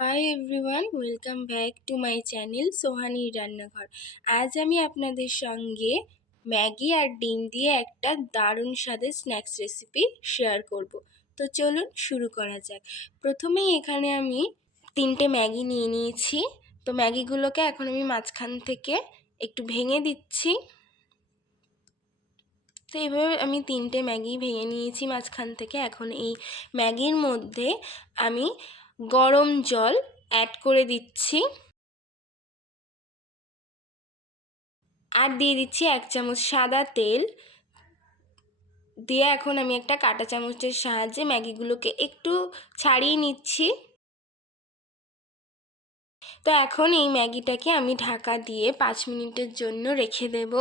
High everyone, welcome back to my channel সোহানির রান্নাঘর। আজ আমি আপনাদের সঙ্গে ম্যাগি আর ডিম দিয়ে একটা দারুণ স্বাদের স্ন্যাক্স রেসিপি শেয়ার করব। তো চলুন শুরু করা যাক। প্রথমেই এখানে আমি 3টে ম্যাগি নিয়ে নিয়েছি। তো ম্যাগিগুলোকে এখন আমি মাঝখান থেকে একটু ভেঙে দিচ্ছি। তো এইভাবে আমি 3টে ম্যাগি ভেঙে নিয়েছি মাঝখান থেকে। এখন এই ম্যাগির মধ্যে আমি গরম জল অ্যাড করে দিচ্ছি আর দিয়ে দিচ্ছি 1 চামচ সাদা তেল দিয়ে এখন আমি একটা কাঁটা চামচের সাহায্যে ম্যাগিগুলোকে একটু ছাড়িয়ে নিচ্ছি। তো এখন এই ম্যাগিটাকে আমি ঢাকা দিয়ে 5 মিনিটের জন্য রেখে দেব।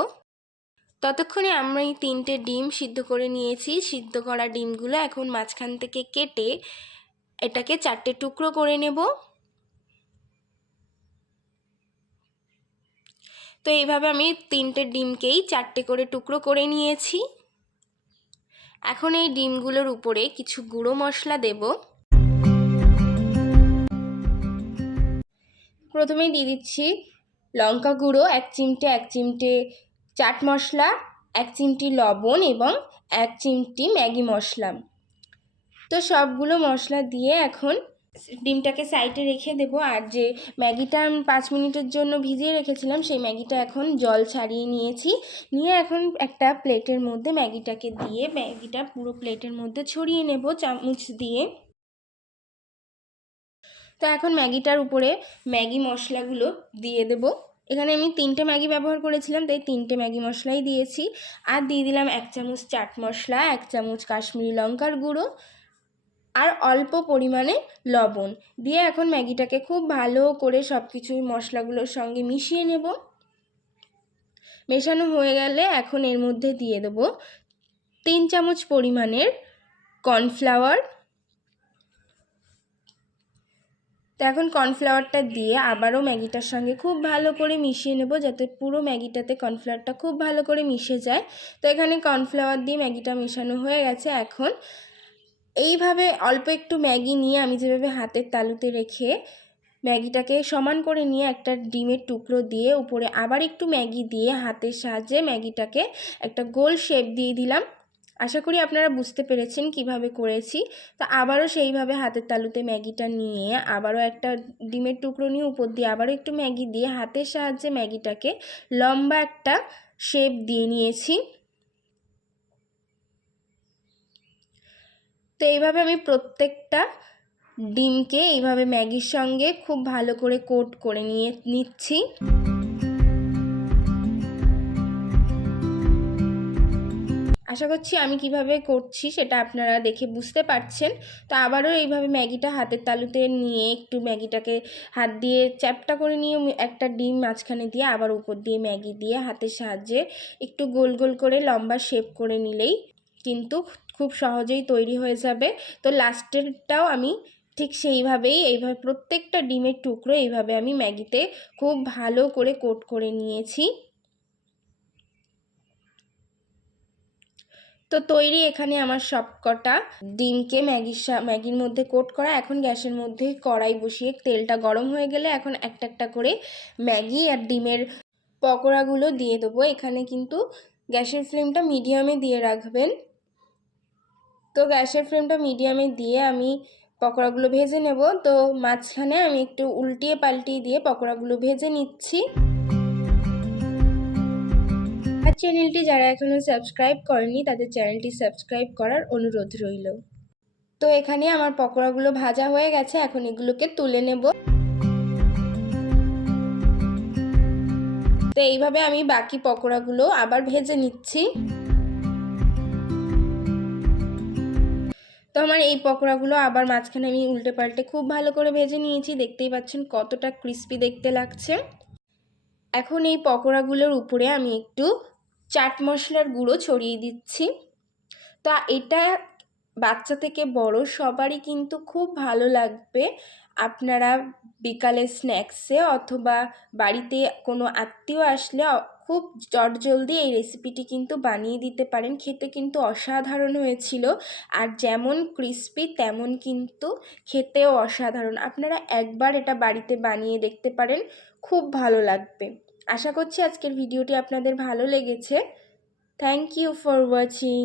ততক্ষণে আমরা এই 3টে ডিম সিদ্ধ করে নিয়েছি। সিদ্ধ করা ডিমগুলো এখন মাঝখান থেকে কেটে এটাকে 4টে টুকরো করে নেব। তো এইভাবে আমি 3টে ডিমকেই 4টে করে টুকরো করে নিয়েছি। এখন এই ডিমগুলোর উপরে কিছু গুঁড়ো মশলা দেব। প্রথমেই দিয়ে দিচ্ছি লঙ্কা গুঁড়ো 1 চিমটে, 1 চিমটে চাট মশলা, 1 চিমটি লবণ এবং 1 চিমটি ম্যাগি মশলা। তো সবগুলো মশলা দিয়ে এখন ডিমটাকে সাইডে রেখে দেব। আর যে ম্যাগিটা আমি 5 মিনিটের জন্য ভিজিয়ে রেখেছিলাম সেই ম্যাগিটা এখন জল ছাড়িয়ে নিয়েছি। নিয়ে এখন একটা প্লেটের মধ্যে ম্যাগিটাকে দিয়ে ম্যাগিটা পুরো প্লেটের মধ্যে ছড়িয়ে নেব চামচ দিয়ে। তো এখন ম্যাগিটার উপরে ম্যাগি মশলাগুলো দিয়ে দেব। এখানে আমি 3টে ম্যাগি ব্যবহার করেছিলাম, তাই 3টে ম্যাগি মশলাই দিয়েছি। আর দিয়ে দিলাম 1 চামচ চাট মশলা, 1 চামচ কাশ্মীরি লঙ্কার গুঁড়ো আর অল্প পরিমাণে লবণ দিয়ে এখন ম্যাগিটাকে খুব ভালো করে সব কিছু মশলাগুলোর সঙ্গে মিশিয়ে নেব। মেশানো হয়ে গেলে এখন এর মধ্যে দিয়ে দেব 3 চামচ পরিমাণের কর্নফ্লাওয়ার। তো এখন কর্নফ্লাওয়ারটা দিয়ে আবারও ম্যাগিটার সঙ্গে খুব ভালো করে মিশিয়ে নেব, যাতে পুরো ম্যাগিটাতে কর্নফ্লাওয়ারটা খুব ভালো করে মিশে যায়। তো এখানে কর্নফ্লাওয়ার দিয়ে ম্যাগিটা মেশানো হয়ে গেছে। এখন এইভাবে অল্প একটু ম্যাগি নিয়ে আমি যেভাবে হাতের তালুতে রেখে ম্যাগিটাকে সমান করে নিয়ে একটা ডিমের টুকরো দিয়ে উপরে আবার একটু ম্যাগি দিয়ে হাতের সাহায্যে ম্যাগিটাকে একটা গোল শেপ দিয়ে দিলাম। আশা করি আপনারা বুঝতে পেরেছেন কিভাবে করেছি। তো আবারও সেইভাবে হাতের তালুতে ম্যাগিটা নিয়ে আবারও একটা ডিমের টুকরো নিয়ে উপর দিয়ে আবারও একটু ম্যাগি দিয়ে হাতের সাহায্যে ম্যাগিটাকে লম্বা একটা শেপ দিয়ে নিয়েছি। তো এইভাবে আমি প্রত্যেকটা ডিমকে এইভাবে ম্যাগির সঙ্গে খুব ভালো করে কোট করে নিচ্ছি। আশা করছি আমি কিভাবে করছি সেটা আপনারা দেখে বুঝতে পারছেন। তো আবারও এইভাবে ম্যাগিটা হাতের তালুতে নিয়ে একটু ম্যাগিটাকে হাত দিয়ে চ্যাপটা করে নিয়ে একটা ডিম মাঝখানে দিয়ে আবার উপর দিয়ে ম্যাগি দিয়ে হাতের সাহায্যে একটু গোল গোল করে লম্বা শেপ করে নিলেই কিন্তু খুব সহজেই তৈরি হয়ে যাবে। তো লাস্টেরটাও আমি ঠিক সেইভাবেই এইভাবে প্রত্যেকটা ডিমের টুকরো এইভাবে আমি ম্যাগিতে খুব ভালো করে কোট করে নিয়েছি। তো তৈরি এখানে আমার সবকটা ডিমকে ম্যাগির মধ্যে কোট করা। এখন গ্যাসের মধ্যে কড়াই বসিয়ে তেলটা গরম হয়ে গেলে এখন একটা একটা করে ম্যাগি আর ডিমের পকোড়াগুলো দিয়ে দেবো। এখানে কিন্তু গ্যাসের ফ্লেমটা মিডিয়ামে দিয়ে রাখবেন। তো গ্যাসের ফ্লেমটা মিডিয়ামে দিয়ে আমি পকোড়াগুলো ভেজে নেব। তো মাঝখানে আমি একটু উল্টিয়ে পাল্টিয়ে দিয়ে পকোড়াগুলো ভেজে নিচ্ছি। আর চ্যানেলটি যারা এখনও সাবস্ক্রাইব করেনি তাদের চ্যানেলটি সাবস্ক্রাইব করার অনুরোধ রইল। তো এখানে আমার পকোড়াগুলো ভাজা হয়ে গেছে, এখন এগুলোকে তুলে নেব। তো এইভাবে আমি বাকি পকোড়াগুলো আবার ভেজে নিচ্ছি। তো আমার এই পকোড়াগুলো আবার মাঝখানে আমি উল্টে পাল্টে খুব ভালো করে ভেজে নিয়েছি। দেখতেই পাচ্ছেন কতটা ক্রিস্পি দেখতে লাগছে। এখন এই পকোড়াগুলোর উপরে আমি একটু চাট মশলার গুঁড়ো ছড়িয়ে দিচ্ছি। তা এটা বাচ্চা থেকে বড় সবারই কিন্তু খুব ভালো লাগবে। আপনারা বিকালে স্ন্যাক্সে অথবা বাড়িতে কোনো আত্মীয় আসলে খুব চটজলদি এই রেসিপিটি কিন্তু বানিয়ে দিতে পারেন। খেতে কিন্তু অসাধারণ হয়েছিল, আর যেমন ক্রিস্পি তেমন কিন্তু খেতেও অসাধারণ। আপনারা একবার এটা বাড়িতে বানিয়ে দেখতে পারেন, খুব ভালো লাগবে। আশা করছি আজকের ভিডিওটি আপনাদের ভালো লেগেছে। Thank you for watching.